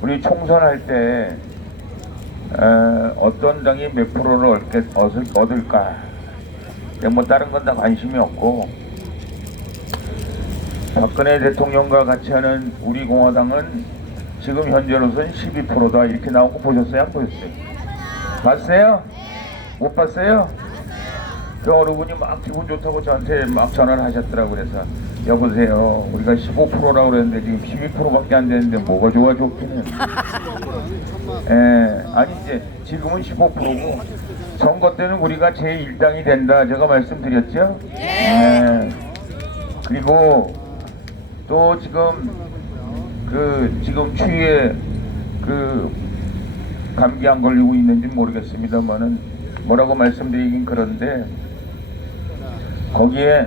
우리 총선할 때 어떤 당이 몇 프로를 얻을까? 뭐 다른 건 다 관심이 없고, 박근혜 대통령과 같이 하는 우리 공화당은 지금 현재로서는 12%다 이렇게 나온 거 보셨어요? 안 보셨어요? 봤어요? 못 봤어요? 그 어느 분이 막 기분 좋다고 저한테 막 전화를 하셨더라고. 그래서 여보세요, 우리가 15%라고 그랬는데 지금 12%밖에 안 되는데 뭐가 좋아 좋기는. 아니 이제 지금은 15%고 선거 때는 우리가 제1당이 된다 제가 말씀드렸죠. 그리고 또 지금 추위에 감기 안 걸리고 있는지 모르겠습니다만은 뭐라고 말씀드리긴 그런데, 거기에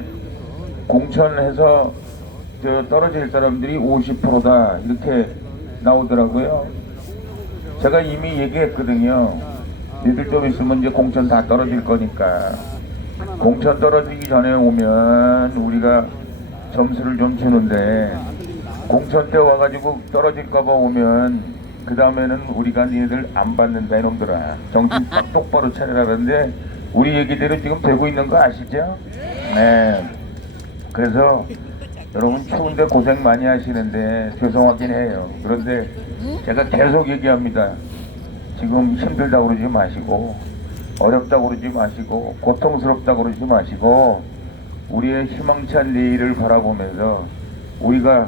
공천해서 떨어질 사람들이 50%다 이렇게 나오더라고요. 제가 이미 얘기했거든요. 니들 좀 있으면 이제 공천 다 떨어질 거니까 공천 떨어지기 전에 오면 우리가 점수를 좀 주는데, 공천 때 와가지고 떨어질까봐 오면 그 다음에는 우리가 니네들 안 받는다 이놈들아, 정신 딱 똑바로 차리라는데 우리 얘기대로 지금 되고 있는 거 아시죠? 네. 그래서 여러분 추운데 고생 많이 하시는데 죄송하긴 해요. 그런데 제가 계속 얘기합니다. 지금 힘들다고 그러지 마시고, 어렵다고 그러지 마시고, 고통스럽다고 그러지 마시고, 우리의 희망찬 내일을 바라보면서 우리가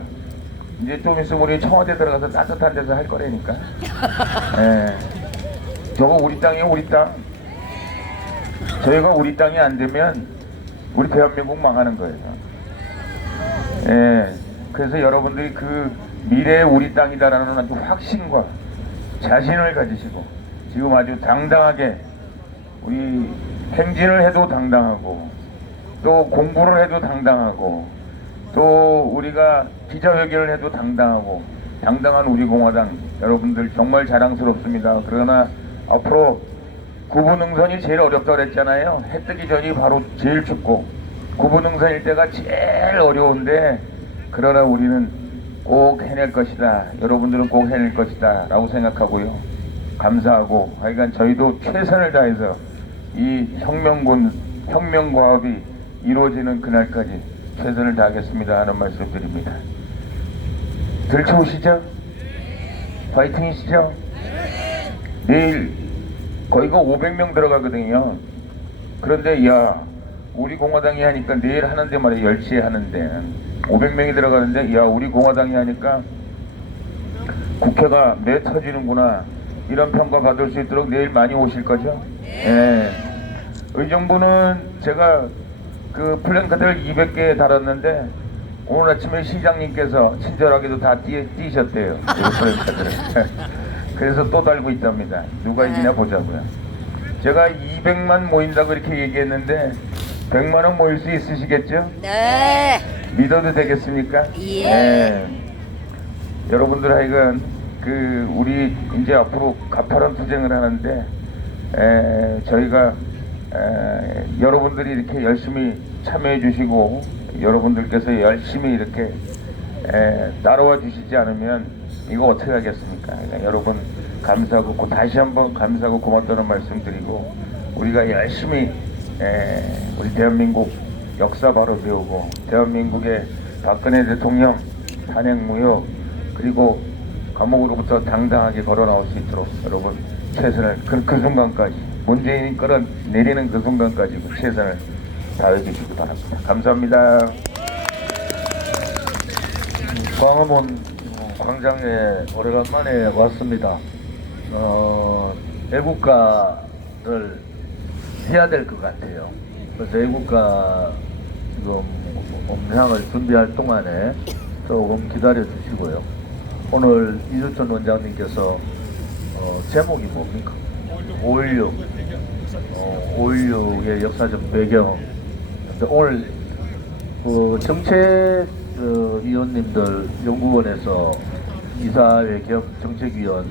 이제 좀 있으면 우리 청와대 들어가서 따뜻한 데서 할 거라니까. 저거 우리 땅이에요, 우리 땅. 저희가 우리 땅이 안 되면 우리 대한민국 망하는 거예요. 그래서 여러분들이 그 미래의 우리 땅이다라는 아주 확신과 자신을 가지시고 지금 아주 당당하게 우리 행진을 해도 당당하고, 또 공부를 해도 당당하고, 또 우리가 기자회견을 해도 당당하고, 당당한 우리 공화당 여러분들 정말 자랑스럽습니다. 그러나 앞으로 구분응선이 제일 어렵다고 그랬잖아요. 해 뜨기 전이 바로 제일 춥고 구분응선일 때가 제일 어려운데, 그러나 우리는 꼭 해낼 것이다, 여러분들은 꼭 해낼 것이다 라고 생각하고요. 감사하고, 하여간 저희도 최선을 다해서 이 혁명과업이 이루어지는 그날까지 최선을 다하겠습니다 하는 말씀 드립니다. 들쳐오시죠? 파이팅이시죠? 내일 거의가 500명 들어가거든요. 그런데 야, 우리 공화당이 하니까 내일 하는데 말이야, 10시에 하는데 500명이 들어가는데, 야, 우리 공화당이 하니까 국회가 매 터지는구나 이런 평가 받을 수 있도록 내일 많이 오실 거죠? 의정부는 제가 그 플랜카드를 200개 달았는데 오늘 아침에 시장님께서 친절하게도 다 띄셨대요. 플랜카드를. 그래서 또 달고 있답니다. 누가 이기나 보자고요. 제가 200만 모인다고 이렇게 얘기했는데 100만 원 모일 수 있으시겠죠? 네. 믿어도 되겠습니까? 예. 여러분들 하여간 우리 이제 앞으로 가파른 투쟁을 하는데 저희가 여러분들이 이렇게 열심히 참여해 주시고 여러분들께서 열심히 이렇게 따라와 주시지 않으면 이거 어떻게 하겠습니까? 그러니까 여러분 감사하고 다시 한번 감사하고 고맙다는 말씀 드리고, 우리가 열심히 우리 대한민국 역사 바로 배우고, 대한민국의 박근혜 대통령 탄핵무효, 그리고 감옥으로부터 당당하게 걸어 나올 수 있도록 여러분 최선을 그 순간까지, 문재인이 끌어내리는 그 순간까지 최선을 다해 주시기 바랍니다. 감사합니다. 광화문 광장에 오래간만에 왔습니다. 애국가를 해야 될 것 같아요. 그래서 애국가 지금 음향을 준비할 동안에 조금 기다려 주시고요. 오늘 이주천 원장님께서 제목이 뭡니까? 5.16 5.16의 역사적 배경. 근데 오늘 정책위원님들 연구원에서 이사회 겸 정책위원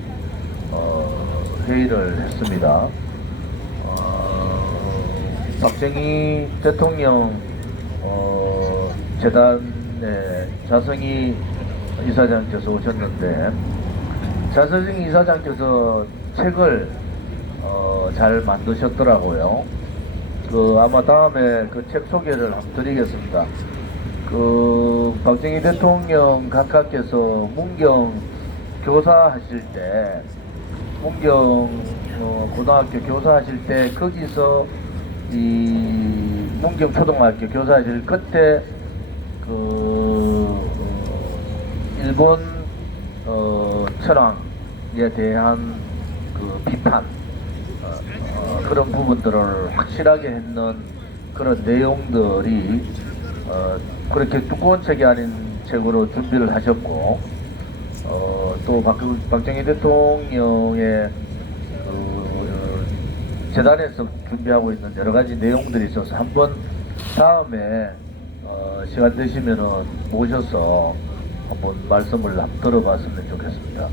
회의를 했습니다. 박정희 대통령 재단의 자성희 이사장께서 오셨는데, 자서정 이사장께서 책을 잘 만드셨더라고요. 아마 다음에 그 책 소개를 한번 드리겠습니다. 박정희 대통령 각하께서 문경 교사하실 때, 문경 고등학교 교사하실 때, 거기서 이 문경 초등학교 교사하실 그때 일본 철학에 대한 비판 그런 부분들을 확실하게 했는 그런 내용들이 그렇게 두꺼운 책이 아닌 책으로 준비를 하셨고 또 박정희 대통령의 재단에서 준비하고 있는 여러 가지 내용들이 있어서 한번 다음에 시간 되시면은 모셔서 한번 말씀을 한번 들어봤으면 좋겠습니다.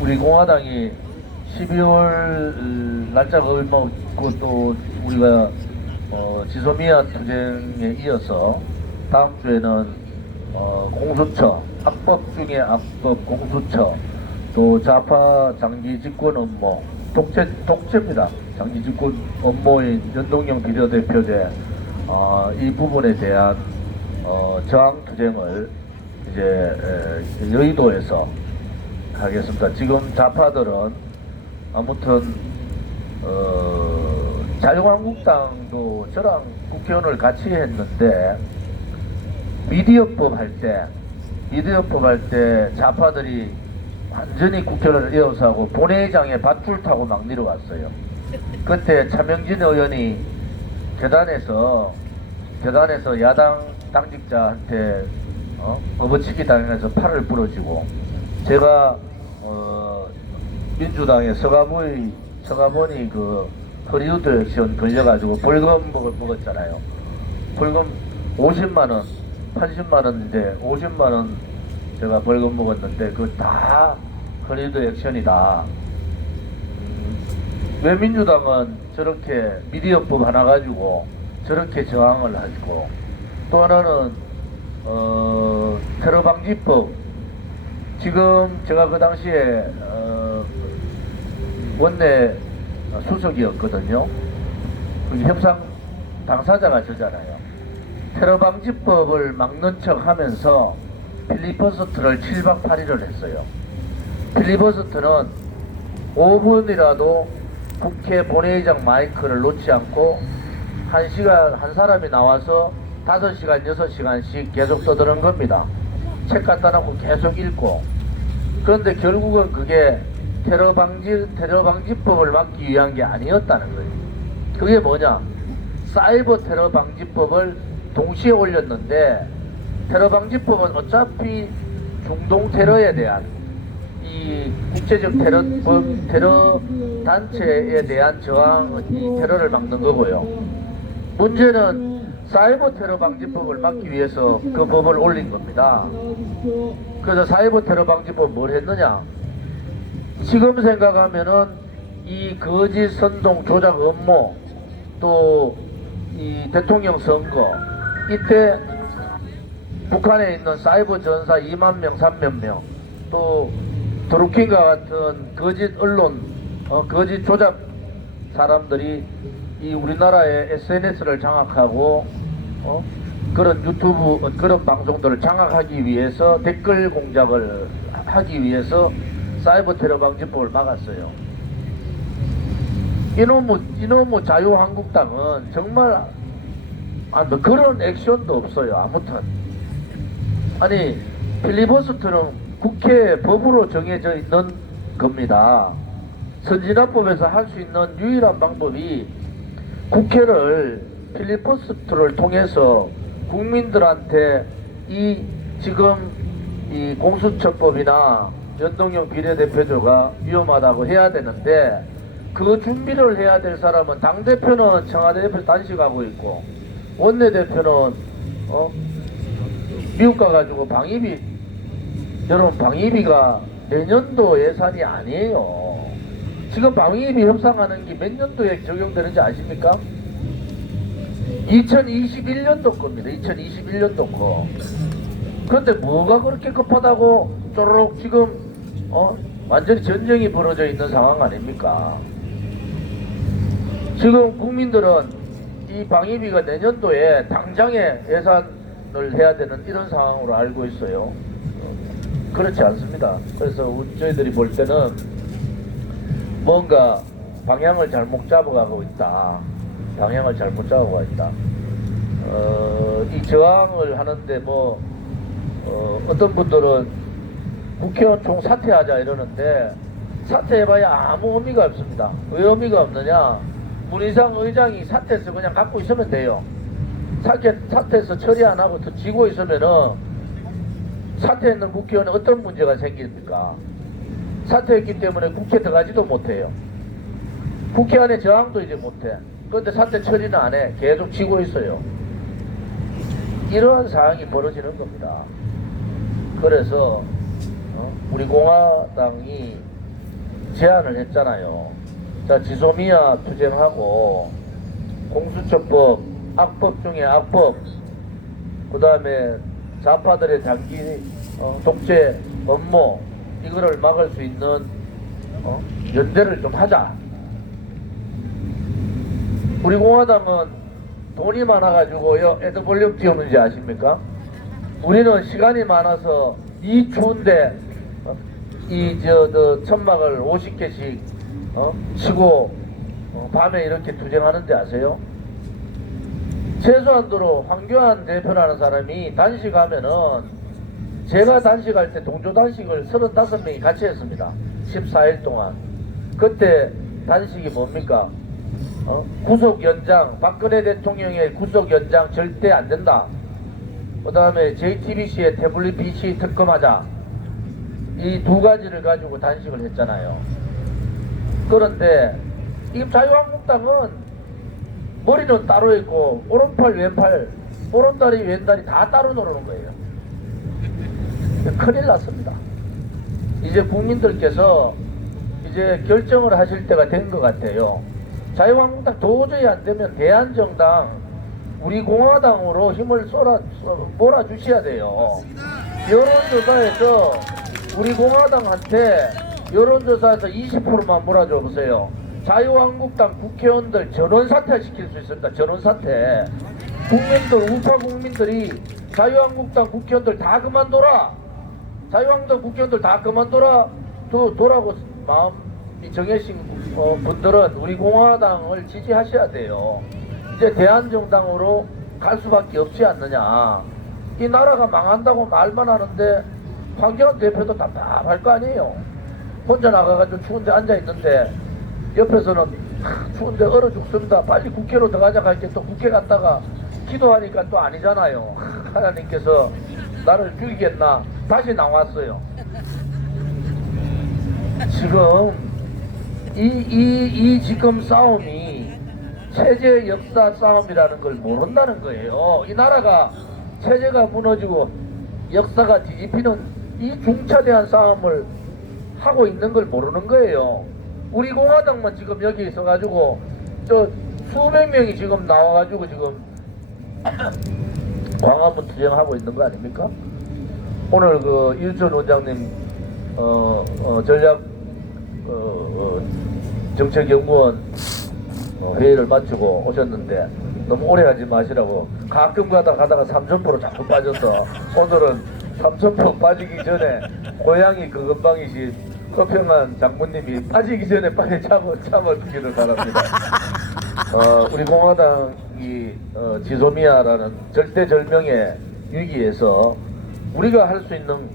우리 공화당이 12월 날짜가 얼마 없고 또 우리가 지소미아 투쟁에 이어서 다음 주에는 공수처, 악법 중에 악법 공수처, 또 좌파 장기 집권 업무, 독재입니다. 장기 집권 업무인 연동형 비례대표제 이 부분에 대한 저항 투쟁을 이제 여의도에서 하겠습니다. 지금 좌파들은 아무튼 자유한국당도 저랑 국회의원을 같이 했는데 미디어법 할 때 좌파들이 완전히 국회를 에워싸고 본회의장에 밧줄 타고 막 내려왔어요. 그때 차명진 의원이 계단에서 야당 당직자한테 업어치기 당해서 팔을 부러지고, 제가 민주당의 서가모니 그 허리우드 액션 걸려가지고 벌금 먹었잖아요. 벌금 50만원, 80만원인데 50만원 제가 벌금 먹었는데 그거 다 허리우드 액션이다. 왜 민주당은 저렇게 미디어법 하나 가지고 저렇게 저항을 하시고, 또 하나는 테러방지법, 지금 제가 그 당시에 원내 수석이었거든요. 협상 당사자가 저잖아요. 테러방지법을 막는 척 하면서 필리버스터를 7박 8일을 했어요. 필리버스터는 5분이라도 국회 본회의장 마이크를 놓지 않고 한 사람이 나와서 5시간, 6시간씩 계속 떠드는 겁니다. 책 갖다 놓고 계속 읽고. 그런데 결국은 그게 테러방지법을 막기 위한 게 아니었다는 거예요. 그게 뭐냐? 사이버 테러방지법을 동시에 올렸는데, 테러방지법은 어차피 중동 테러에 대한 이 국제적 테러 단체에 대한 저항, 이 테러를 막는 거고요. 문제는 사이버 테러 방지법을 막기 위해서 그 법을 올린 겁니다. 그래서 사이버 테러 방지법 뭘 했느냐? 지금 생각하면은 이 거짓 선동 조작 업무, 또 이 대통령 선거, 이때 북한에 있는 사이버 전사 2만 명, 3만 명, 또 드루킹과 같은 거짓 언론, 거짓 조작 사람들이 이 우리나라의 SNS를 장악하고 그런 유튜브, 그런 방송들을 장악하기 위해서, 댓글 공작을 하기 위해서 사이버 테러 방지법을 막았어요. 이놈의 자유한국당은 정말 뭐 그런 액션도 없어요. 아무튼 아니, 필리버스터는 국회 법으로 정해져 있는 겁니다. 선진화법에서 할 수 있는 유일한 방법이 국회를 필리버스터를 통해서 국민들한테 지금 이 공수처법이나 연동형 비례대표제가 위험하다고 해야 되는데, 그 준비를 해야 될 사람은 당대표는 청와대 옆에서 단식하고 있고, 원내대표는 미국 가가지고 여러분 방위비가 내년도 예산이 아니에요. 지금 방위비 협상하는 게 몇 년도에 적용되는지 아십니까? 2021년도 겁니다. 2021년도 거. 그런데 뭐가 그렇게 급하다고 쪼르륵 지금 완전히 전쟁이 벌어져 있는 상황 아닙니까? 지금 국민들은 이 방위비가 내년도에 당장에 예산을 해야 되는 이런 상황으로 알고 있어요. 그렇지 않습니다. 그래서 저희들이 볼 때는 뭔가 방향을 잘못 잡아가고 있다. 방향을 잘못 잡아가고 있다. 이 저항을 하는데 어떤 분들은 국회의원 총 사퇴하자 이러는데 사퇴해봐야 아무 의미가 없습니다. 왜 의미가 없느냐? 문희상 의장이 사퇴해서 그냥 갖고 있으면 돼요. 사퇴해서 처리 안 하고 더 쥐고 있으면은 사퇴했는 국회의원에 어떤 문제가 생깁니까? 사퇴했기 때문에 국회 들어가지도 못해요. 국회 안에 저항도 이제 못해. 그런데 사퇴 처리는 안 해. 계속 쥐고 있어요. 이러한 상황이 벌어지는 겁니다. 그래서 우리 공화당이 제안을 했잖아요. 자, 지소미아 투쟁하고 공수처법, 악법 중에 악법, 그 다음에 좌파들의 장기 독재 업무, 이거를 막을 수 있는 연대를 좀 하자. 우리 공화당은 돈이 많아가지고요, 애도 볼륨 띄우는지 아십니까? 우리는 시간이 많아서 이 추운데 천막을 50개씩 치고 밤에 이렇게 투쟁하는지 아세요? 최소한도로 황교안 대표라는 사람이 단식하면은 제가 단식할 때 동조 단식을 35명이 같이 했습니다. 14일 동안. 그때 단식이 뭡니까? 구속 연장, 박근혜 대통령의 구속 연장 절대 안 된다. 그 다음에 JTBC의 태블릿 PC 특검하자. 이 두 가지를 가지고 단식을 했잖아요. 그런데 이 자유한국당은 머리는 따로 있고 오른팔 왼팔, 오른다리 왼다리 다 따로 노르는 거예요. 큰일 났습니다. 이제 국민들께서 이제 결정을 하실 때가 된 것 같아요. 자유한국당 도저히 안 되면 대한정당, 우리 공화당으로 힘을 몰아주셔야 돼요. 여론조사에서 우리 공화당한테 여론조사에서 20%만 몰아줘 보세요. 자유한국당 국회의원들 전원사퇴 시킬 수 있습니다. 전원사퇴. 국민들, 우파 국민들이 자유한국당 국회의원들 다 그만둬라. 자유한국당 국회의원들 다 그만둬라. 도라고 마음이 정해진 분들은 우리 공화당을 지지하셔야 돼요. 이제 대한정당으로 갈 수밖에 없지 않느냐. 이 나라가 망한다고 말만 하는데 황교안 대표도 답답할 거 아니에요. 혼자 나가가지고 추운데 앉아있는데 옆에서는 추운데 얼어 죽습니다. 빨리 국회로 들어가자 할 때 또 국회 갔다가 기도하니까 또 아니잖아요. 하나님께서 나를 죽이겠나. 다시 나왔어요. 지금 이 지금 싸움이 체제 역사 싸움이라는 걸 모른다는 거예요. 이 나라가 체제가 무너지고 역사가 뒤집히는 이 중차대한 싸움을 하고 있는 걸 모르는 거예요. 우리 공화당만 지금 여기 있어가지고 저 수백 명이 지금 나와가지고 지금 광화문 투쟁하고 있는 거 아닙니까? 오늘 그 일전 원장님 전략 정책연구원 회의를 마치고 오셨는데 너무 오래 하지 마시라고 가끔 가다가 3,000% 자꾸 빠져서 오늘은 3,000% 빠지기 전에 고향이 그 근방이시 허평한 장모님이 빠지기 전에 빨리 참아주기를 바랍니다. 우리 공화당이 지소미아라는 절대절명의 위기에서 우리가 할 수 있는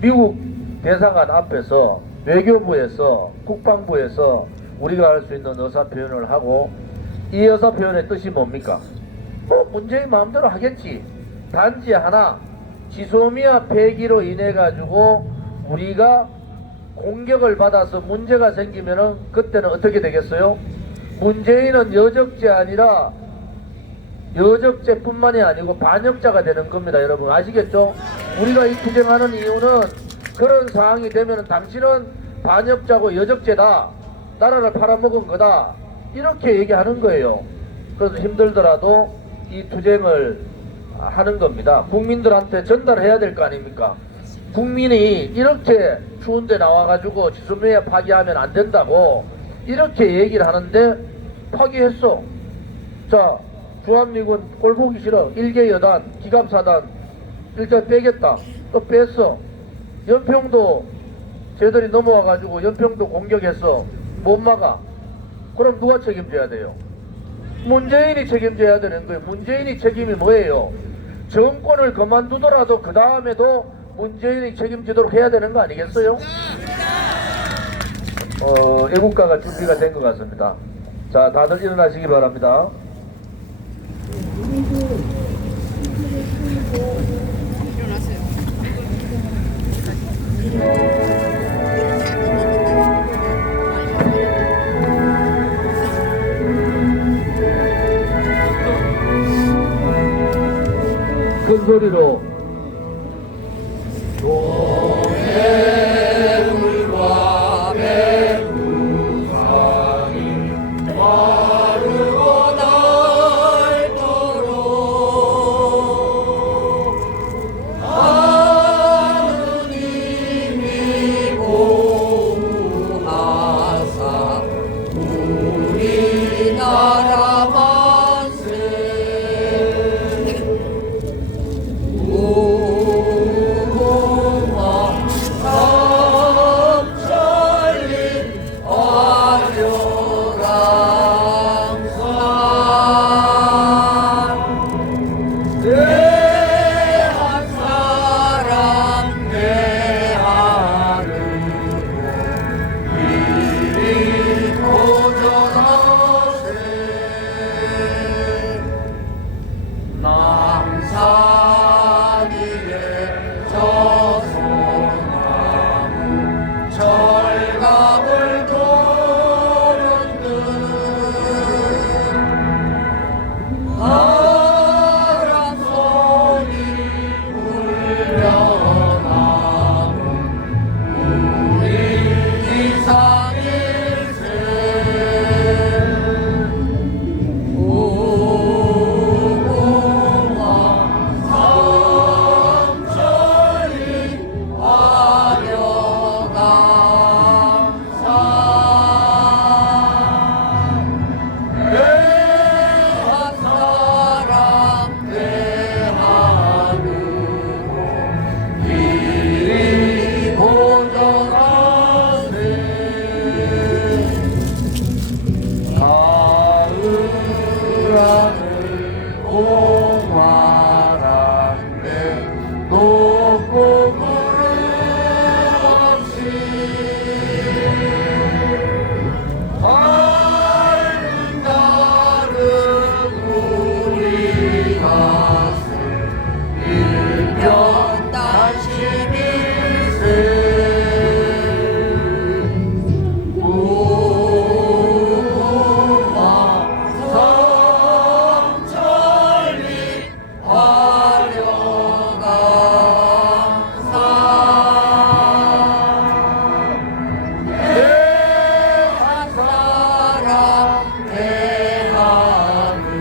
미국 대사관 앞에서 외교부에서 국방부에서 우리가 할 수 있는 의사표현을 하고 이 의사표현의 뜻이 뭡니까? 문재인 마음대로 하겠지. 단지 하나 지소미아 폐기로 인해 가지고 우리가 공격을 받아서 문제가 생기면은 그때는 어떻게 되겠어요? 문재인은 여적죄 아니라 여적죄뿐만이 아니고 반역자가 되는 겁니다. 여러분 아시겠죠? 우리가 이 투쟁하는 이유는 그런 상황이 되면 당신은 반역자고 여적죄다. 나라를 팔아먹은 거다. 이렇게 얘기하는 거예요. 그래서 힘들더라도 이 투쟁을 하는 겁니다. 국민들한테 전달해야 될 거 아닙니까? 국민이 이렇게 추운데 나와가지고 지소미아 파기하면 안 된다고 이렇게 얘기를 하는데 파기했어. 자, 주한미군 꼴 보기 싫어. 1개 여단, 기갑사단 일단 빼겠다. 또 뺐어. 연평도 쟤들이 넘어와가지고 연평도 공격했어. 못 막아. 그럼 누가 책임져야 돼요? 문재인이 책임져야 되는 거예요. 문재인이 책임이 뭐예요? 정권을 그만두더라도 그 다음에도 문재인이 책임지도록 해야 되는 거 아니겠어요? 애국가가 준비가 된 것 같습니다. 자, 다들 일어나시기 바랍니다. 큰 소리로 동해물과 백두산이 마르고 닳도록 하느님이 보호하사 우리나라 만세 무궁화 삼천리 화려강산 대한 사람 대하르고 이리 도전하세 남산 위에 저소나무 철갑을 도는듯 바람 소리 울려나는 우리 이상일세 무궁화 삼천리 화려강산 대한 사람 대하르고 이리 도전하세 가을하늘 공활한데 높고 구름 없이 밝은 달은 우리 가슴 일편 단심일세 무궁화 삼천리 화려강산 대한 사람 대하늘로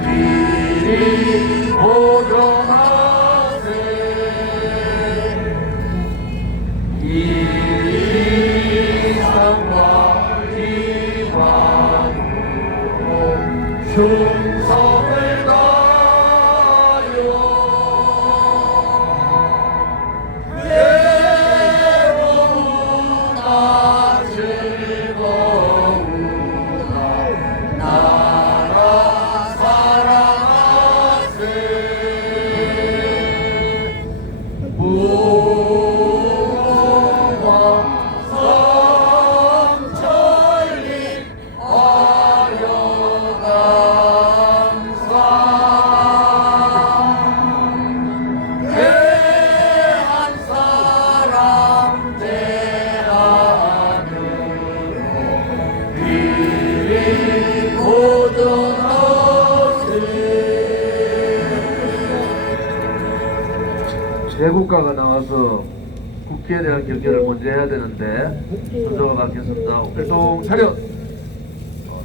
길이 보존하세 이상과 이방으로 충성을 다하여 외로우나 즐거우나 나라 사랑하세 무궁화 삼천리 화려강산 대한 사람 대하늘로 이리 도전하세 애국가가 나와서 국회에 대한 경계를 먼저 해야 되는데 순서가 바뀌었습니다. 활동 차렷!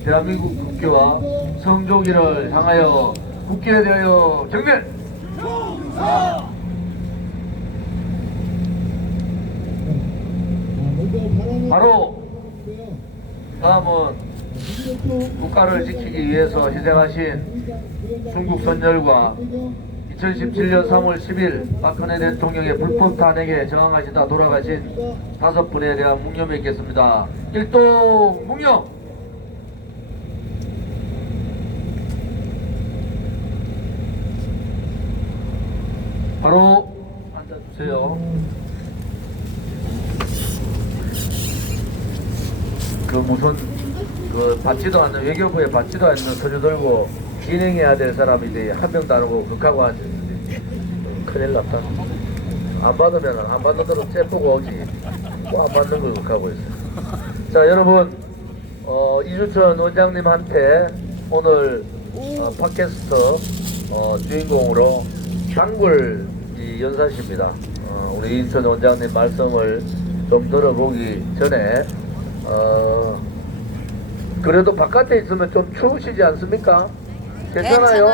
대한민국 국회와 성조기를 향하여 국기에 대하여 경례. 바로 다음은 국가를 지키기 위해서 희생하신 중국 선열과 2017년 3월 10일 박근혜 대통령의 불법 탄핵에 저항하시다 돌아가신 5분에 대한 묵념이 있겠습니다. 일동 묵념. 바로 앉아주세요. 그 무슨 그 받지도 않는 외교부에 받지도 않는 서류 들고 진행해야 될 사람이 이제 한 명도 안 오고 극하고 앉았는데 큰일 났다. 안 받으면 안 받는 대로 째보고 오지. 뭐 안 받는 걸 극하고 있어. 자 여러분 이주천 원장님한테 오늘 팟캐스트 주인공으로 단골 이 연사십니다. 우리 이주천 원장님 말씀을 좀 들어보기 전에 그래도 바깥에 있으면 좀 추우시지 않습니까? 괜찮아요?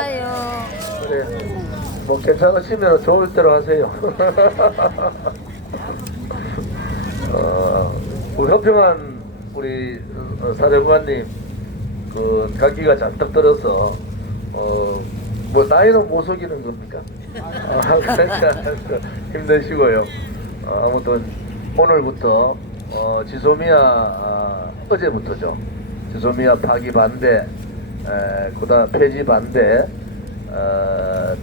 그래. 뭐 괜찮으시면 좋을 대로 하세요. 우리 현평한 우리 사령관님 그 감기가 잔뜩 들어서 뭐 나이는 못 속이는 겁니까? 그러니까 힘드시고요. 아무튼 오늘부터 지소미아 어제부터죠. 지소미아 파기 반대, 그다음 폐지 반대,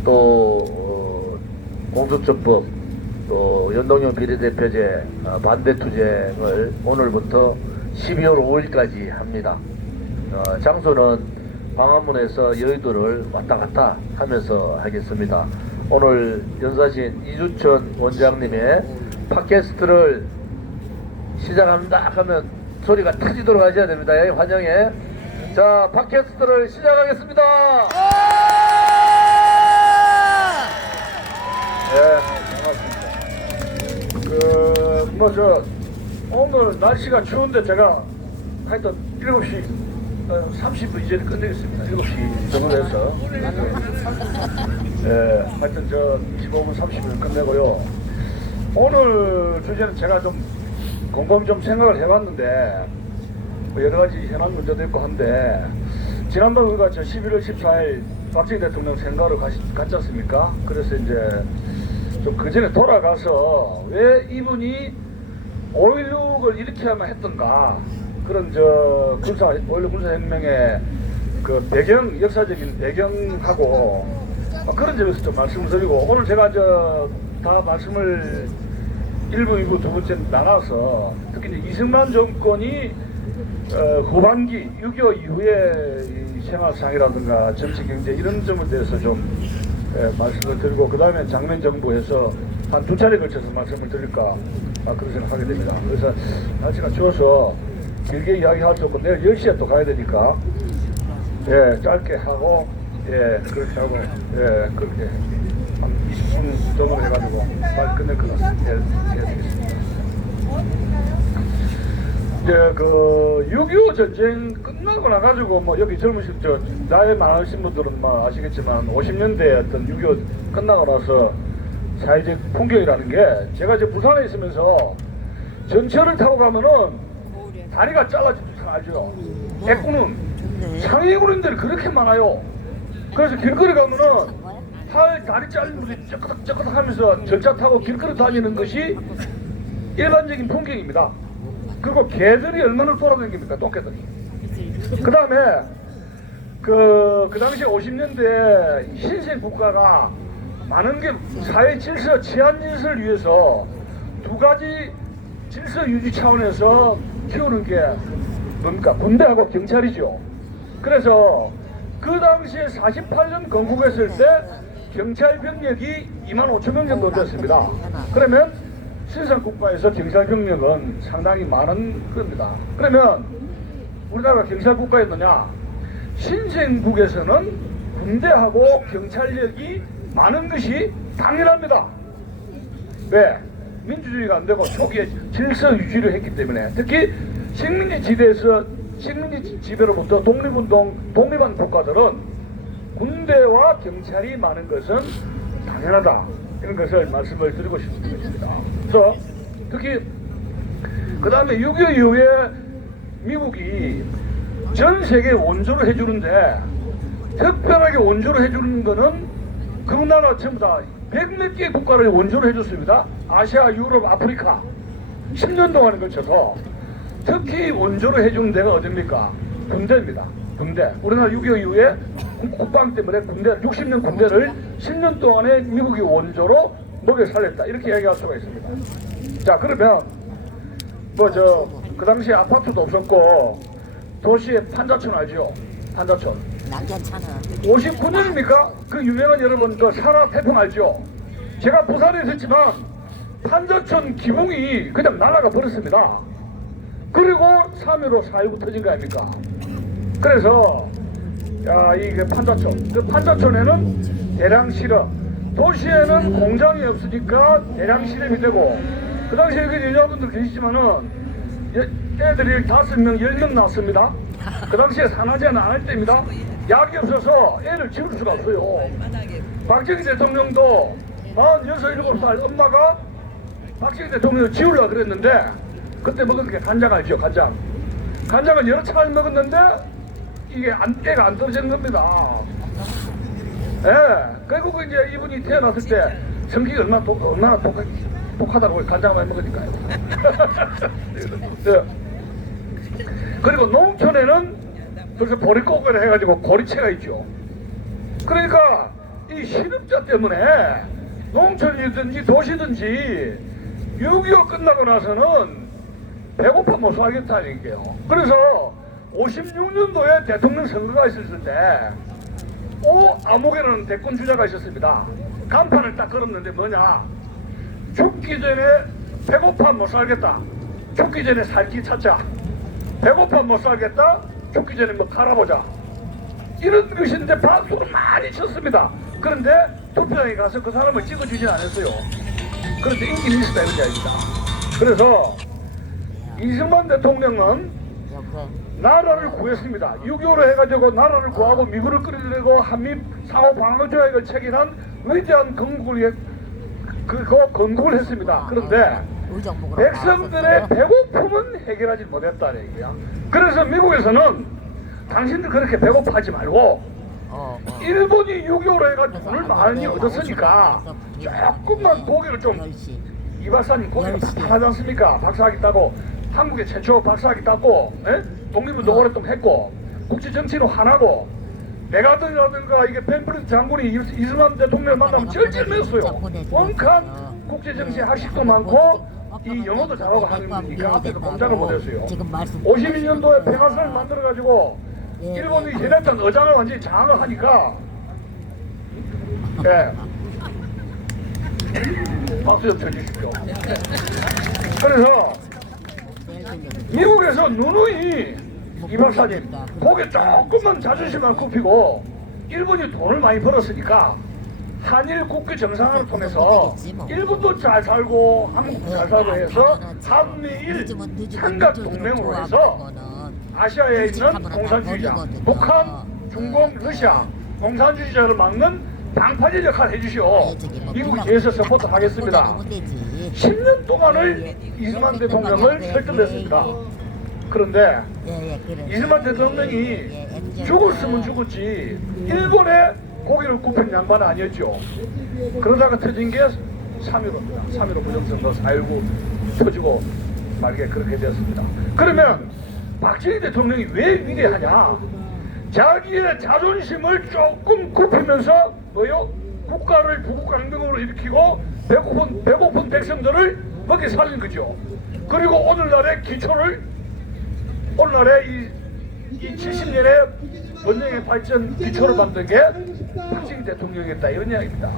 또 공수처법, 또 연동형 비례대표제 반대 투쟁을 오늘부터 12월 5일까지 합니다. 장소는 광화문에서 여의도를 왔다 갔다 하면서 하겠습니다. 오늘 연사신 이주천 원장님의 팟캐스트를 시작합니다 하면 소리가 터지도록 하셔야 됩니다. 환영해. 자, 팟캐스트를 시작하겠습니다. 네, 반갑습니다. 오늘 날씨가 추운데 제가 하여튼 7시 30분 이제 끝내겠습니다. 7시 정도 해서. 네, 하여튼 25분 30분 끝내고요. 오늘 주제는 제가 좀 곰곰이 좀 생각을 해봤는데 뭐 여러 가지 현안 문제도 있고 한데 지난번 우리가 11월 14일 박정희 대통령 생가를 갔지 않습니까? 그래서 이제 좀 그 전에 돌아가서 왜 이분이 5.16을 일으켜야만 했던가 그런 5.16 군사혁명의 그 배경, 역사적인 배경하고 그런 점에서 좀 말씀을 드리고 오늘 제가 다 말씀을 1부, 2부, 두 번째 나눠서 특히 이제 이승만 정권이 후반기 6.25 이후의 이 생활상이라든가 정치 경제 이런 점에 대해서 좀 말씀을 드리고 그 다음에 장면 정부에서 한 2차례 걸쳐서 말씀을 드릴까 그런 생각하게 됩니다. 그래서 날씨가 추워서 길게 이야기할 수 없고 내일 10시에 또 가야 되니까 짧게 하고 그렇게 하고 그렇게 한 20분 정도 해가지고 빨리 끝낼 것 같습니다. 이제 그 6.25 전쟁 끝나고 나가지고 뭐 여기 젊으신 나이 많으신 분들은 뭐 아시겠지만 50년대 어떤 6.25 끝나고 나서 사회적 풍경이라는 게 제가 이제 부산에 있으면서 전철을 타고 가면은 다리가 잘라진 줄 알죠. 애꾸는 상위군인들이 그렇게 많아요. 그래서 길거리 가면은 다리 잘린 분들이 쩌끄덕 하면서 전차 타고 길거리 다니는 것이 일반적인 풍경입니다. 그리고 개들이 얼마나 돌아다닙니까? 똥개들이. 그 다음에 그 당시 50년대 신생 국가가 많은 게 사회 질서, 치안 질서를 위해서 두 가지 질서 유지 차원에서 키우는 게 뭡니까? 군대하고 경찰이죠. 그래서 그 당시에 48년 건국했을 때 경찰 병력이 25,000명 정도 됐습니다. 그러면 신생 국가에서 경찰 병력은 상당히 많은 겁니다. 그러면 우리나라가 경찰 국가였느냐? 신생국에서는 군대하고 경찰력이 많은 것이 당연합니다. 왜? 민주주의가 안 되고 초기에 질서 유지를 했기 때문에 특히 식민지 지배로부터 독립한 국가들은 군대와 경찰이 많은 것은 당연하다. 이런 것을 말씀을 드리고 싶습니다. 그래서 특히 그 다음에 6.25 이후에 미국이 전 세계에 원조를 해주는데 특별하게 원조를 해주는 거는 그 나라 전부 다 100몇 개 국가를 원조를 해줬습니다. 아시아, 유럽, 아프리카 10년 동안에 걸쳐서 특히 원조를 해주는 데가 어딥니까? 군대입니다. 군대. 우리나라 6.25 이후에 국방 때문에 군대 60년 군대를 10년 동안에 미국이 원조로 먹여 살렸다. 이렇게 얘기할 수가 있습니다. 자, 그러면 그 당시에 아파트도 없었고 도시에 판자촌 알죠? 판자촌. 난 괜찮아. 59년입니까? 그 유명한 여러분 그 산하 태풍 알죠? 제가 부산에 있었지만 판자촌 기붕이 그냥 날아가 버렸습니다. 그리고 3.15 4.19 터진 거 아닙니까? 그래서 야 이게 판자촌, 그 판자촌에는 대량 실험, 도시에는 공장이 없으니까 대량 실험이 되고 그 당시에 여기 여자분들 계시지만은 애들이 5명, 10명 낳았습니다. 그 당시에 산화제는 안 할 때입니다. 약이 없어서 애를 지울 수가 없어요. 박정희 대통령도 46, 7살 엄마가 박정희 대통령을 지우려고 그랬는데 그때 먹은 게 간장 알죠? 간장. 간장을 여러 차례 먹었는데 이게 애가 안 떨어지는 겁니다. 예. 결국 이제 이분이 태어났을 때 성격이 얼마나 독하다고 간장을 많이 먹으니까요. 예. 그리고 농촌에는 그래서 보릿고개를 해가지고 고리채가 있죠. 그러니까 이 실업자 때문에 농촌이든지 도시든지 6.25 끝나고 나서는 배고파 못 살겠다니까요. 그래서 56년도에 대통령 선거가 있었을 때 아무개라는 대권 주자가 있었습니다. 간판을 딱 걸었는데 뭐냐? 죽기 전에 배고파 못 살겠다. 죽기 전에 살기 찾자. 배고파 못 살겠다. 죽기 전에 뭐 갈아보자. 이런 것인데 박수를 많이 쳤습니다. 그런데 투표장에 가서 그 사람을 찍어주진 않았어요. 그런데 인기는 있었다 이런 이야기입니다. 그래서 이승만 대통령은 나라를 구했습니다. 6.25로 해가지고 나라를 구하고 미국을 끌어들이고 한미 상호 방어 조약을 체결한 위대한 건국을 건국을 했습니다. 그런데 백성들의 배고픔은 해결하지 못했다는 얘기야. 그래서 미국에서는 당신들 그렇게 배고파하지 말고 일본이 6.25로 해가지고 돈을 많이 얻었으니까 조금만 고기를 좀 이 박사님 고기가 탄탄하지 않습니까? 박사학위 따고 한국의 최초 박사학위 따고 독립운동 오랫동안 했고 국제정치로 하나고 메가든이라든가 이게 펜플리스 장군이 이승만 대통령을 만나면 절절했어요. 원칸 국제정치 학식도 많고 이 영어도 잘하고 하니까 앞에서 공장을 보냈어요. 52년도에 페가산을 만들어가지고 일본이 해냈던 의장을 완전히 장악을 하니까 박수 좀 쳐주십시오. 그래서 미국에서 누누이 이 박사님 고개 조금만 자존심만 굽히고 일본이 돈을 많이 벌었으니까 한일 국교 정상회를 통해서 일본도 잘 살고 한국도 잘 살고 해서 한미일 삼각 동맹으로 해서 아시아에 있는 공산주의자 북한, 중국, 러시아 공산주의자를 막는 방파제 역할을 해주시오. 미국이 계속 서포트 하겠습니다. 10년 동안을 이승만 대통령을 설득했습니다. 그런데 이승만 대통령이 죽었으면 죽었지 일본에 고기를 굽힌 양반은 아니었죠. 그러다가 터진 게 3.15입니다. 3.15 부정선거 4.19 터지고 말게 그렇게 되었습니다. 그러면 박정희 대통령이 왜 위대하냐? 자기의 자존심을 조금 굽히면서 뭐요? 국가를 부국강병으로 일으키고 배고픈 백성들을 먹여 살린 거죠. 그리고 오늘날의 기초를 오늘날의 이 70년의文明의 발전 기초를 만든 게 박정희 대통령이었다 이런 이야기입니다.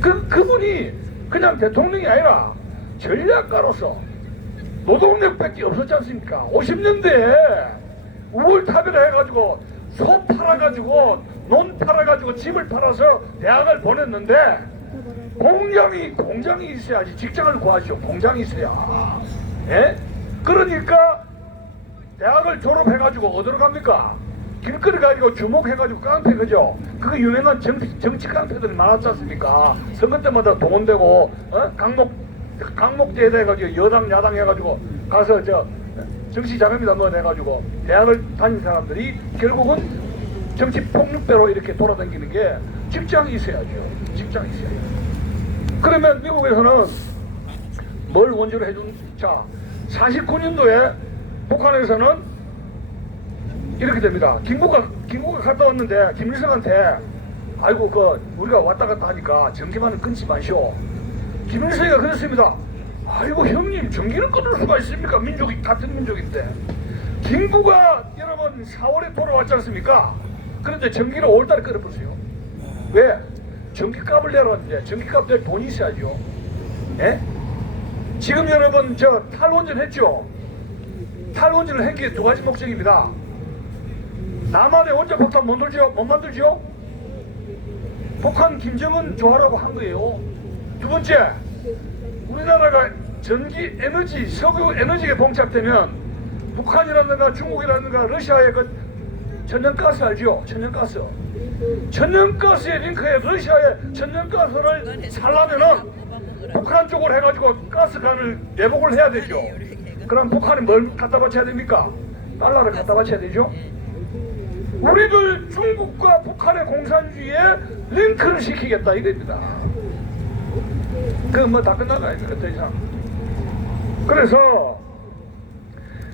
그분이 그냥 대통령이 아니라 전략가로서 노동력밖에 없었지 않습니까? 50년대에 우월타비를 해가지고 소 팔아가지고 논 팔아가지고 집을 팔아서 대학을 보냈는데 공장이 있어야지 직장을 구하시오. 공장이 있어야. 예? 그러니까 대학을 졸업해가지고 어디로 갑니까? 길거리 가지고 주목해가지고 깡패 그죠? 그 유명한 정치 깡패들이 많았지 않습니까? 선거 때마다 동원되고 강목제에 돼가지고 여당 야당 해가지고 가서 정치 자금이다 뭐 해가지고 대학을 다닌 사람들이 결국은 정치 폭력배로 이렇게 돌아다니는 게 직장이 있어야죠. 직장이 있어야죠. 그러면 미국에서는 뭘 원조로 해준? 자, 49년도에 북한에서는 이렇게 됩니다. 김구가 갔다 왔는데 김일성한테 아이고 우리가 왔다 갔다 하니까 전기만은 끊지 마시오. 김일성이가 그랬습니다. 아이고 형님 전기를 끊을 수가 있습니까? 민족이 같은 민족인데. 김구가 여러분 4월에 돌아왔지 않습니까? 그런데 전기를 5월달에 끊어버렸어요. 왜? 전기값을 내려왔는데 전기값 낼 돈이 있어야죠. 예? 지금 여러분 탈원전 했죠? 탈원전을 한 게 두 가지 목적입니다. 남한의 원자폭탄 못 만들죠? 북한 김정은 좋아라고 한 거예요. 두 번째, 우리나라가 전기 에너지, 석유 에너지에 봉착되면 북한이라든가 중국이라든가 러시아의 그 천연가스 알죠? 천연가스. 천연가스에 링크해 러시아의 천연가스를 살려면은 북한 쪽으로 해가지고 가스관을 내복을 해야 되죠. 그럼 북한이 뭘 갖다 바쳐야 됩니까? 달러를 갖다 바쳐야 되죠. 우리들 중국과 북한의 공산주의에 링크를 시키겠다 이겁니다. 그 뭐 다 끝나가요. 더 이상. 그래서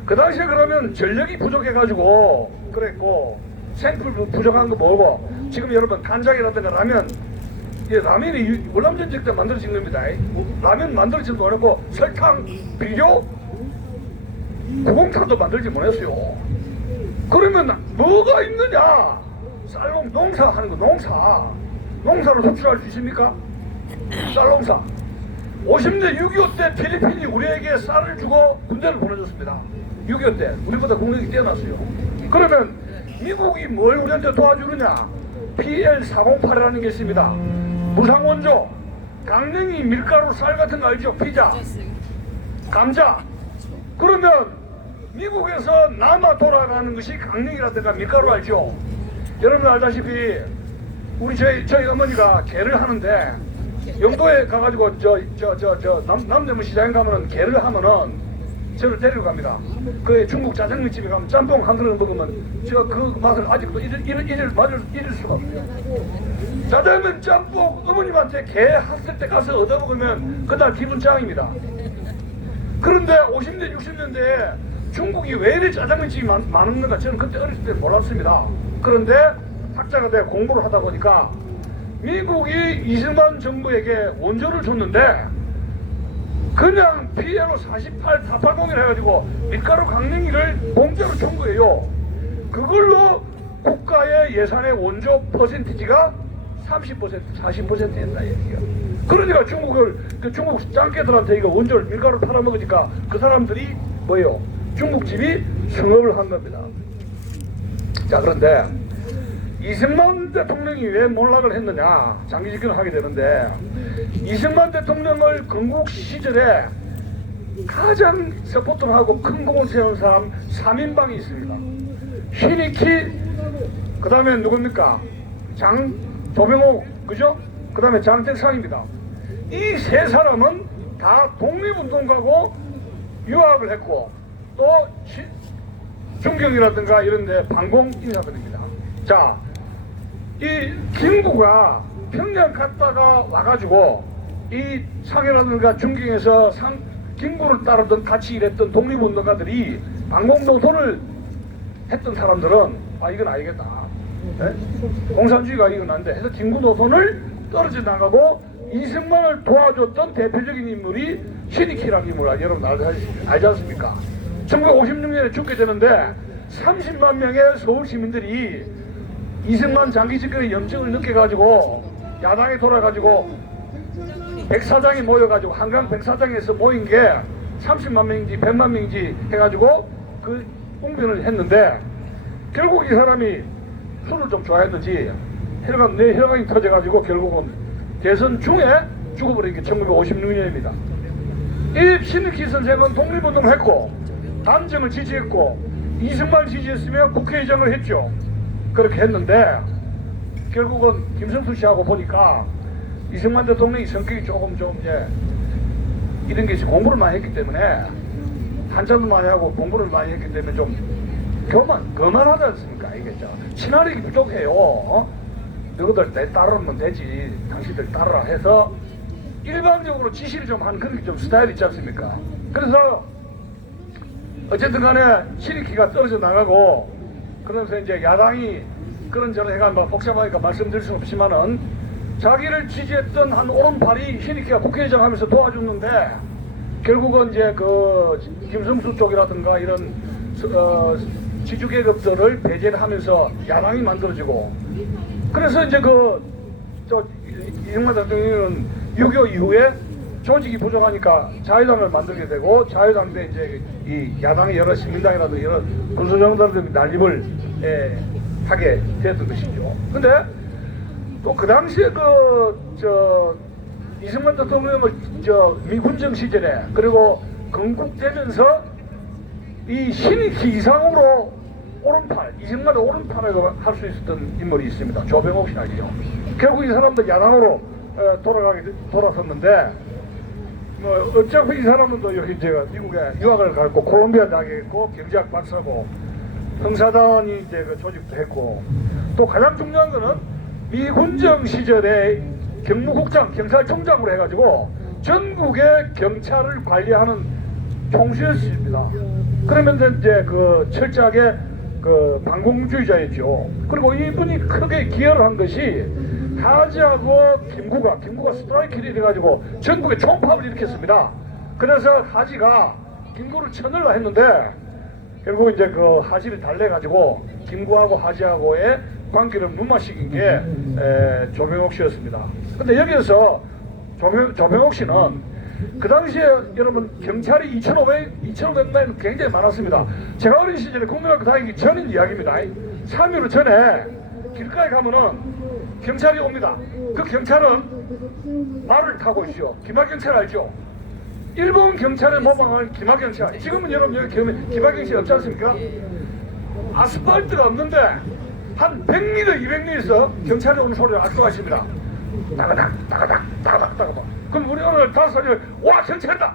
그 당시에 그러면 전력이 부족해가지고 그랬고 생풀 부족한 거 뭐고 지금 여러분 간장이라든가 라면 라면이 월남전쟁 때 만들어진 겁니다. 라면 만들어지도 못했고 설탕, 비료, 구공탄도 만들지 못했어요. 그러면 뭐가 있느냐? 쌀농 농사하는 거 농사로 수출할 수 있습니까? 쌀농사. 50년 6.25 때 필리핀이 우리에게 쌀을 주고 군대를 보내줬습니다. 6.25 때 우리보다 국력이 뛰어났어요. 그러면 미국이 뭘 우리한테 도와주느냐? PL408이라는 게 있습니다. 무상원조, 강냉이, 밀가루, 쌀 같은 거 알죠? 피자, 감자. 그러면 미국에서 남아 돌아가는 것이 강냉이라든가 밀가루 알죠? 여러분 알다시피 저희 어머니가 게를 하는데 영도에 가가지고 남대문 시장에 가면은 게를 하면은 저를 데리고 갑니다. 그 중국 짜장면 집에 가면 짬뽕 한 그릇 먹으면 제가 그 맛을 아직도 잊을 수가 없어요. 짜장면 짬뽕 어머님한테 게 했을 때 가서 얻어 먹으면 그날 기분 짱입니다. 그런데 50년 60년대에 중국이 왜 이렇게 짜장면집이 많은가 저는 그때 어렸을 때 몰랐습니다. 그런데 학자가 돼 공부를 하다 보니까 미국이 이승만 정부에게 원조를 줬는데 그냥 PLO 48 480이라 해가지고 밀가루 강냉이를 공짜로 준 거예요. 그걸로 국가의 예산의 원조 퍼센티지가 30% 40%였다 얘기야. 그러니까 중국 짱깨들한테 이거 원조를 밀가루 팔아먹으니까 그 사람들이 뭐예요? 중국집이 승업을 한 겁니다. 자, 그런데 이승만 대통령이 왜 몰락을 했느냐? 장기 집권을 하게 되는데 이승만 대통령을 건국 시절에 가장 서포트를 하고 큰 공을 세운 사람 3인방이 있습니다. 신익희, 그 다음에 누굽니까? 조병호, 그죠? 그 다음에 장택상입니다. 이 세 사람은 다 독립운동가고 유학을 했고 또 중경이라든가 이런데 반공 인사들입니다. 자, 이 김구가 평양 갔다가 와가지고 이 상해라든가 중경에서 김구를 따르던 같이 일했던 독립운동가들이 반공노선을 했던 사람들은 이건 아니겠다. 네? 공산주의가 이건 안 돼. 해서 김구 노선을 떨어져 나가고 이승만을 도와줬던 대표적인 인물이 신익희라는 인물을 여러분 알지 않습니까? 1956년에 죽게 되는데 30만 명의 서울 시민들이 이승만 장기 집권의 염증을 느껴가지고 야당에 돌아가지고 백사장이 모여가지고 한강 백사장에서 모인 게 30만 명인지 100만 명인지 해가지고 그 웅변을 했는데 결국 이 사람이 술을 좀 좋아했는지 혈관이 터져가지고 결국은 대선 중에 죽어버린 게 1956년입니다. 이 신익희 선생은 독립운동을 했고 단정을 지지했고 이승만을 지지했으며 국회의장을 했죠. 그렇게 했는데 결국은 김성수 씨하고 보니까 이승만 대통령이 성격이 조금 좀 이제 이런 게 있어. 공부를 많이 했기 때문에 한자도 많이 하고 공부를 많이 했기 때문에 좀 거만하지 않습니까? 이게 친화력이 부족해요. 너희들 내 따르면 되지. 당신들 따르라 해서 일방적으로 지시를 좀 하는 그런 좀 스타일 있지 않습니까? 그래서 어쨌든 간에 신익희가 떨어져 나가고 그러면서 이제 야당이 그런저런 해가 막 복잡하니까 말씀드릴 수는 없지만은 자기를 지지했던 한 오른팔이 신익희가 국회의장 하면서 도와줬는데 결국은 이제 그 김성수 쪽이라든가 이런 지주계급들을 배제를 하면서 야당이 만들어지고 그래서 이제 이승만 대통령은 6.25 이후에 조직이 부족하니까 자유당을 만들게 되고 자유당 때 이제 이 야당의 여러 시민당이라든가 여러 군수정당들이 난립을 하게 됐던 것이죠. 근데 또 그 당시에 이승만 대통령을 미군정 시절에 그리고 건국되면서 이 신익희 이상으로 오른팔, 이승만의 오른팔이라고 할 수 있었던 인물이 있습니다. 조병옥 씨라고요. 결국 이 사람도 야당으로 돌아섰는데 뭐 어차피 이 사람은 또 여기 제가 미국에 유학을 갔고 콜롬비아 대학에 있고 경제학 박사고 형사단이 이제 그 조직도 했고 또 가장 중요한 거는 미군정 시절에 경무국장, 경찰청장으로 해가지고 전국의 경찰을 관리하는 총수였습니다. 그러면서 이제 그 철저하게 그 반공주의자였죠. 그리고 이분이 크게 기여를 한 것이 하지하고 김구가 스트라이크를 해가지고 전국에 총파업을 일으켰습니다. 그래서 하지가 김구를 쳐넣으려 했는데 결국 이제 그 하지를 달래가지고 김구하고 하지하고의 관계를 무마시킨 게 조병옥 씨였습니다. 근데 여기에서 조병옥 씨는 그 당시에 여러분 경찰이 2,500만 굉장히 많았습니다. 제가 어린 시절에 국민학교 다니기 전인 이야기입니다. 3.15 전에 길가에 가면은 경찰이 옵니다. 그 경찰은 말을 타고 있죠. 기마경찰 알죠? 일본 경찰을 모방한 기마경찰. 지금은 여러분 여기 기마경찰 없지 않습니까? 아스팔트가 없는데 한 100m, 200m에서 경찰이 오는 소리를 알 수가 있습니다. 따가닥. 그럼 우리 오늘 5살이 와 경찰이다.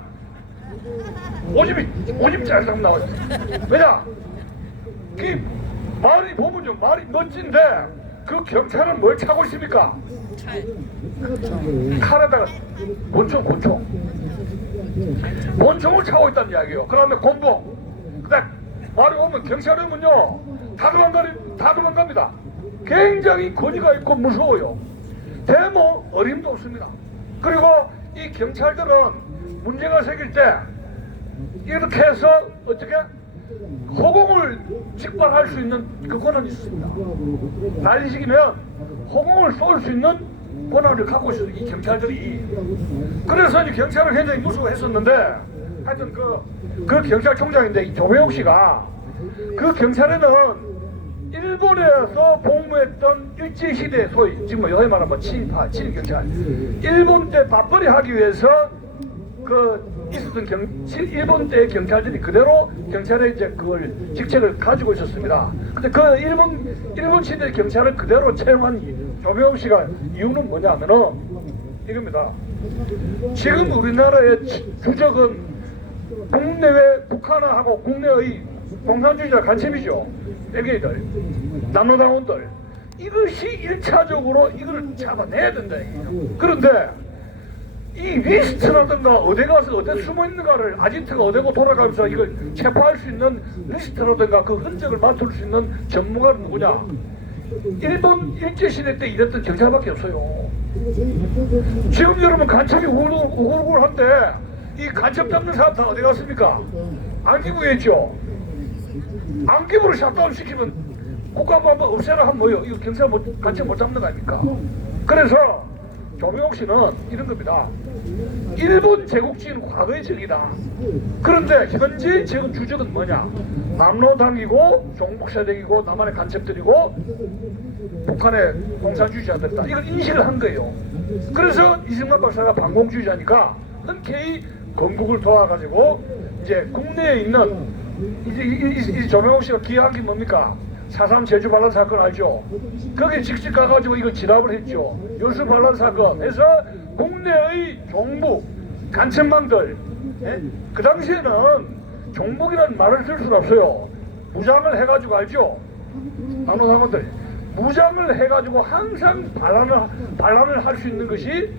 오줌이 짤싹 나와요. 왜냐? 그 말이 보면 좀 말이 멋진데 그 경찰은 뭘 차고 있습니까? 칼에다가 권총을 차고 있다는 이야기예요. 그 다음에 곤봉. 그다음 말이 오면 경찰이 오면요 다 도망갑니다. 굉장히 거지가 있고 무서워요. 대모 어림도 없습니다. 그리고 이 경찰들은 문제가 생길 때 이렇게 해서 어떻게 호공을 직발할 수 있는 그 권한이 있습니다. 난리식이면 호공을 쏠 수 있는 권한을 갖고 있어요. 이 경찰들이. 그래서 이 경찰을 굉장히 무서워했었는데 하여튼 그 경찰총장인데 이 조병옥 씨가 그 경찰에는 일본에서 복무했던 일제시대 소위 지금 여기 말하면 친일경찰 일본 때 맞벌이 하기 위해서 있었던 일본 때 경찰들이 그대로 경찰의 이제 그걸 직책을 가지고 있었습니다. 근데 그 일본 시대 경찰을 그대로 채용한 조병옥 씨가 이유는 뭐냐면은 이겁니다. 지금 우리나라의 주적은 국내외 북한하고 국내의 공산주의자 간첩이죠. 외계인들, 남로당원들. 이것이 1차적으로 이걸 잡아내야 된다. 그런데 이 리스트라든가 어디 가서 어디 숨어 있는가를 아지트가 어디고 돌아가면서 이걸 체포할 수 있는 리스트라든가 그 흔적을 맡을 수 있는 전문가는 누구냐? 일본 일제시대 때 일했던 경찰밖에 없어요. 지금 여러분 간첩이 우글우글한데 이 간첩 잡는 사람 다 어디 갔습니까? 안기부에 있죠. 안기부를 샷다운 시키면 국가부 한번 없애라 하면 뭐예요? 이거 경찰 간첩 못 잡는 거 아닙니까? 그래서 조병옥 씨는 이런 겁니다. 일본 제국주의는 과거의 적이다. 그런데 현재 지금 주적은 뭐냐? 남로당이고 종북세력이고 남한의 간첩들이고 북한의 공산주의자들이다. 이걸 인식을 한 거예요. 그래서 이승만 박사가 반공주의자니까 흔쾌히 건국을 도와가지고 이제 국내에 있는 이제 조병옥 씨가 기여한 게 뭡니까? 4.3 제주 반란 사건 알죠? 거기 직접 가가지고 이걸 진압을 했죠. 요수 반란 사건에서 국내의 종북 간첩망들, 예? 그 당시에는 종북이라는 말을 쓸 수는 없어요. 무장을 해가지고 알죠? 당노당원들 무장을 해가지고 항상 반란을 할 수 있는 것이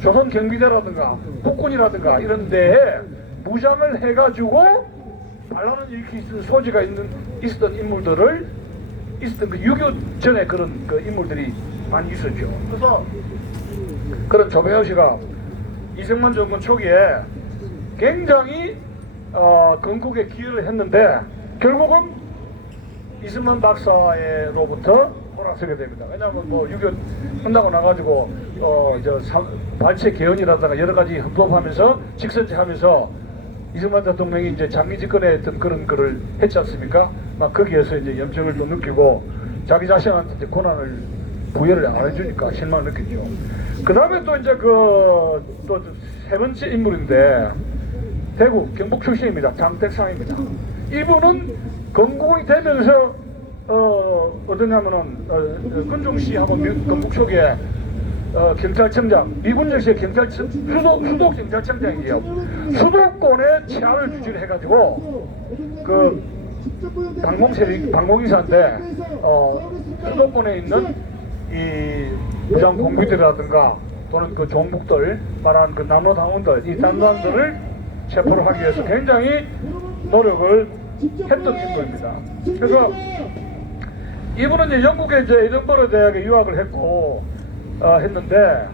조선 경비대라든가 국군이라든가 이런 데에 무장을 해가지고 반란을 일으킬 수 있는 소지가 있었던 인물들을 있었던 그 6.25 전에 그런 그 인물들이 많이 있었죠. 그래서 그런 조배우 씨가 이승만 정권 초기에 굉장히 건국에 기여를 했는데 결국은 이승만 박사로부터 돌아서게 됩니다. 왜냐하면 뭐 6.25 끝나고 나가지고 발췌 개헌이라든가 여러 가지 협업하면서 직선제하면서 이승만 대통령이 이제 장기 집권에 했던 그런 거를 했지 않습니까? 막 거기에서 이제 염증을 또 느끼고 자기 자신한테 이제 고난을 부여를 안 해주니까 실망을 느꼈죠. 그 다음에 또 이제 또 세 번째 인물인데 대구 경북 출신입니다. 장택상입니다. 이분은 건국이 되면서 어떠냐면은 근종시하고 건국 초기에 경찰청장, 미군정시의 수도 경찰청장이에요. 수도권에 치안을 유지를 해가지고 그 방공인사인데 수도권에 있는 이 무장 공비들이라든가 또는 그 종북들 말하는 그 남로당원들 이 남당들을 체포를 하기 위해서 굉장히 노력을 했던 인물입니다. 그래서 이분은 이제 영국의 이제 에든버러 대학에 유학을 했고 했는데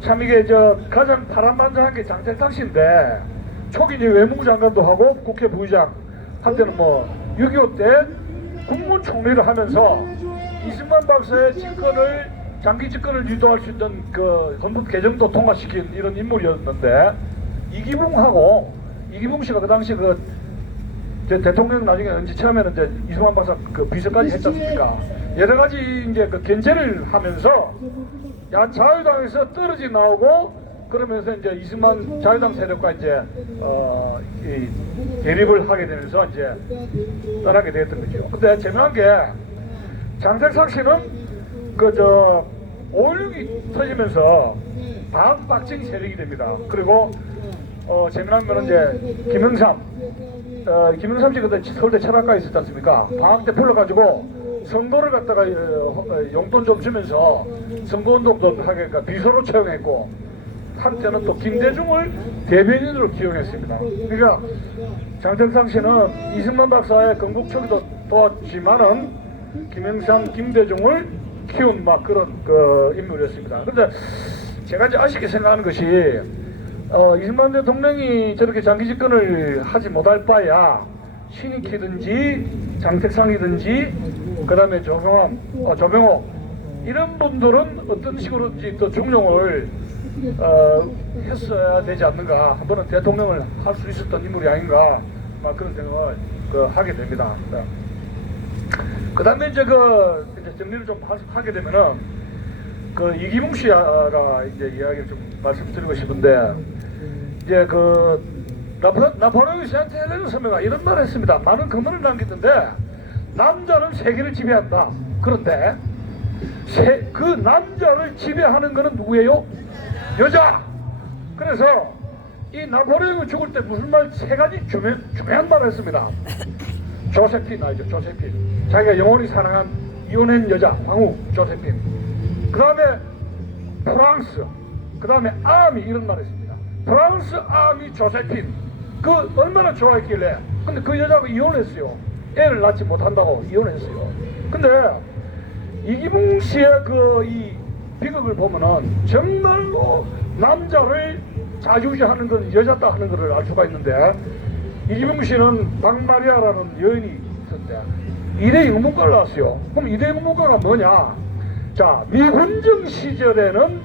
참 이게 가장 파란만장한 게 장택상 씨인데 초기 이제 외무부 장관도 하고 국회 부의장 한때는 뭐 6.25 때 국무총리를 하면서 이승만 박사의 장기 집권을 유도할 수 있는 그 헌법 개정도 통과시킨 이런 인물이었는데 이기붕 씨가 그 당시 대통령 나중에 언제 처음에는 이제 이승만 박사 그 비서까지 했지 않습니까? 여러 가지 이제 그 견제를 하면서 자유당에서 떨어지 나오고 그러면서 이제 이승만 자유당 세력과 이제 대립을 하게 되면서 이제 떠나게 되었던 거죠. 근데 재미난 게 장택상 씨는 5.16이 터지면서 반박정희 세력이 됩니다. 그리고 재미난 거는 이제 김영삼 씨 그때 서울대 철학과에 있었지 않습니까? 방학 때 풀려가지고 선거를 갖다가 용돈 좀 주면서 선거운동도 하니까 비서로 채용했고 한때는 또 김대중을 대변인으로 기용했습니다. 그러니까 장택상 씨는 이승만 박사의 건국 초기도 도왔지만은 김영삼, 김대중을 키운 막 그런 인물이었습니다. 그런데 제가 이제 아쉽게 생각하는 것이 이승만 대통령이 저렇게 장기 집권을 하지 못할 바야 신익희든지 장택상이든지 그 다음에 조병옥 이런 분들은 어떤 식으로든지 또 중용을 했어야 되지 않는가, 한 번은 대통령을 할 수 있었던 인물이 아닌가 막 그런 생각을 하게 됩니다. 그 다음에 이제 정리를 좀 하게 되면은 이기붕 씨가 이제 이야기를 좀 말씀드리고 싶은데 이제 나폴레옹이 센트헬레나 선배가 이런 말을 했습니다. 많은 근거를 남겼는데 남자는 세계를 지배한다. 그런데 그 남자를 지배하는 것은 누구예요? 여자. 그래서 이 나폴레옹이 죽을 때 무슨 말 세 가지 중요한 말을 했습니다. 조세핀 알죠? 조세핀. 자기가 영원히 사랑한 이혼한 여자 황후 조세핀. 그 다음에 프랑스, 그 다음에 아미 이런 말을 했습니다. 프랑스 아미 조세핀. 얼마나 좋아했길래. 근데 그 여자하고 이혼했어요. 애를 낳지 못한다고 이혼했어요. 근데 이기붕 씨의 이 비극을 보면은 정말로 남자를 좌지우지하는 건 여자다 하는 것을 알 수가 있는데 이기붕 씨는 박마리아라는 여인이 있었는데 이대 영문과를 나왔어요. 그럼 이대 영문과가 뭐냐? 자, 미군정 시절에는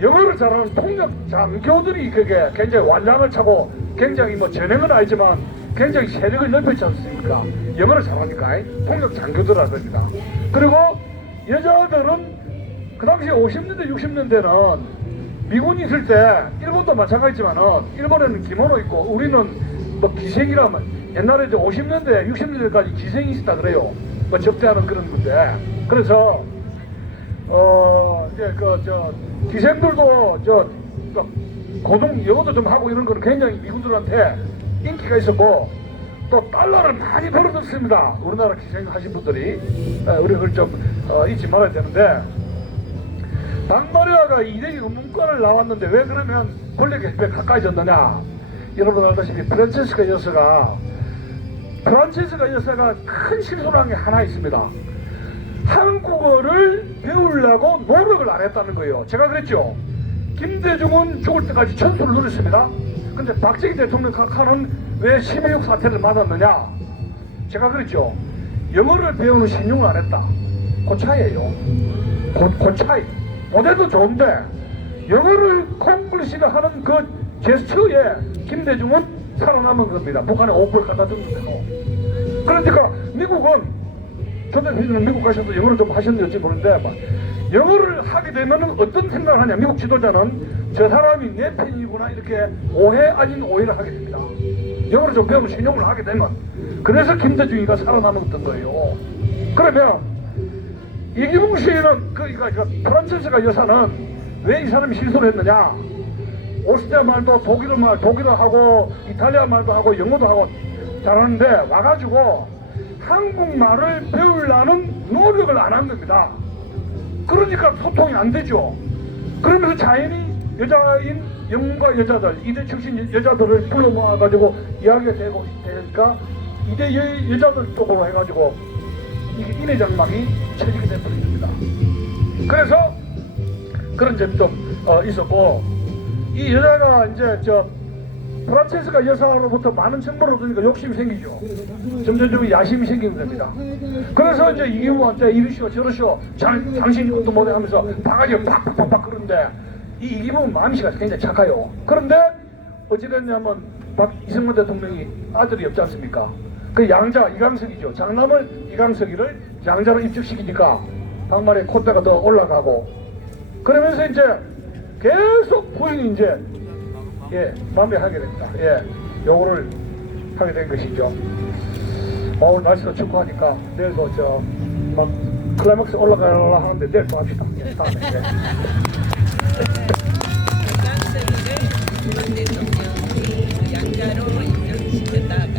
영어를 잘하는 통역 장교들이 그게 굉장히 완장을 차고 굉장히 전행은 아니지만 굉장히 세력을 넓혔지 않습니까? 영어를 잘하니까 통역 장교들이라 그럽니다. 그리고 여자들은 그 당시 50년대 60년대는 미군이 있을 때 일본도 마찬가지지만은 일본에는 기모노 있고 우리는 기생이라면 옛날에 이제 50년대 60년대까지 기생이 있었다 그래요. 뭐 적대하는 그런 건데 그래서 이제 기생들도 고등 영어도 좀 하고 이런 거는 굉장히 미군들한테 인기가 있었고 또 달러를 많이 벌어들습니다. 우리나라 기생하신 분들이 우리 그걸 좀 잊지 말아야 되는데 박마리아가 2대 문과를 나왔는데 왜 그러면 권력에 왜 가까이졌느냐? 여러분 알다시피 프란체스카 여사가 큰 실수를 한 게 하나 있습니다. 한국어를 배우려고 노력을 안 했다는 거예요. 제가 그랬죠. 김대중은 죽을 때까지 천수를 누렸습니다. 근데 박정희 대통령 각하는 왜 심해육 사태를 맞았느냐? 제가 그랬죠. 영어를 배우는 신용을 안 했다. 그 차이예요. 그 차이. 모델도 좋은데 영어를 콩글리시를 하는 그 제스처에 김대중은 살아남은 겁니다. 북한에 오프를 갖다 준다고. 그러니까 미국은 전 대표님은 미국 가셔서 영어를 좀 하셨는지 모르는데 영어를 하게 되면 어떤 생각을 하냐. 미국 지도자는 저 사람이 내 편이구나 이렇게 오해 아닌 오해를 하게 됩니다. 영어를 좀 배우면 신용을 하게 되면. 그래서 김대중이가 살아남았던 거예요. 그러면 이기붕 씨는 그러니까 프란체스카 여사는 왜 이 사람이 실수를 했느냐? 오스트리아 말도 독일어 하고 이탈리아 말도 하고 영어도 하고 잘하는데 와가지고 한국말을 배우려는 노력을 안 한 겁니다. 그러니까 소통이 안 되죠. 그러면서 자연히 여자인 영문과 여자들, 이대 출신 여자들을 불러 모아가지고 이야기가 되고 되니까 이대 여자들 쪽으로 해가지고 이게 인해장막이 쳐지게 되어버립니다. 그래서 그런 점이 좀 있었고 이 여자가 이제 프란체스카 여사로부터 많은 정보를 얻으니까 욕심이 생기죠. 점점 야심이 생기는 겁니다. 그래서 이제 이기붕한테 이리시오 저러시오 당신이 것도 못해 하면서 바가지를 팍팍팍 그러는데 이 이기붕은 마음씨가 굉장히 착해요. 그런데 어찌됐냐면 이승만 대통령이 아들이 없지 않습니까? 그 양자 이강석이죠. 장남을 이강석이를 양자로 입직시키니까 박마리아 콧대가 더 올라가고 그러면서 이제 계속 부인이 이제 마무리하게 됩니다. 요거를 하게 된 것이죠. 오늘 날씨도 춥고 하니까 내일도 막 클라이막스 올라가려고 하는데 내일 또 합시다. 다음에.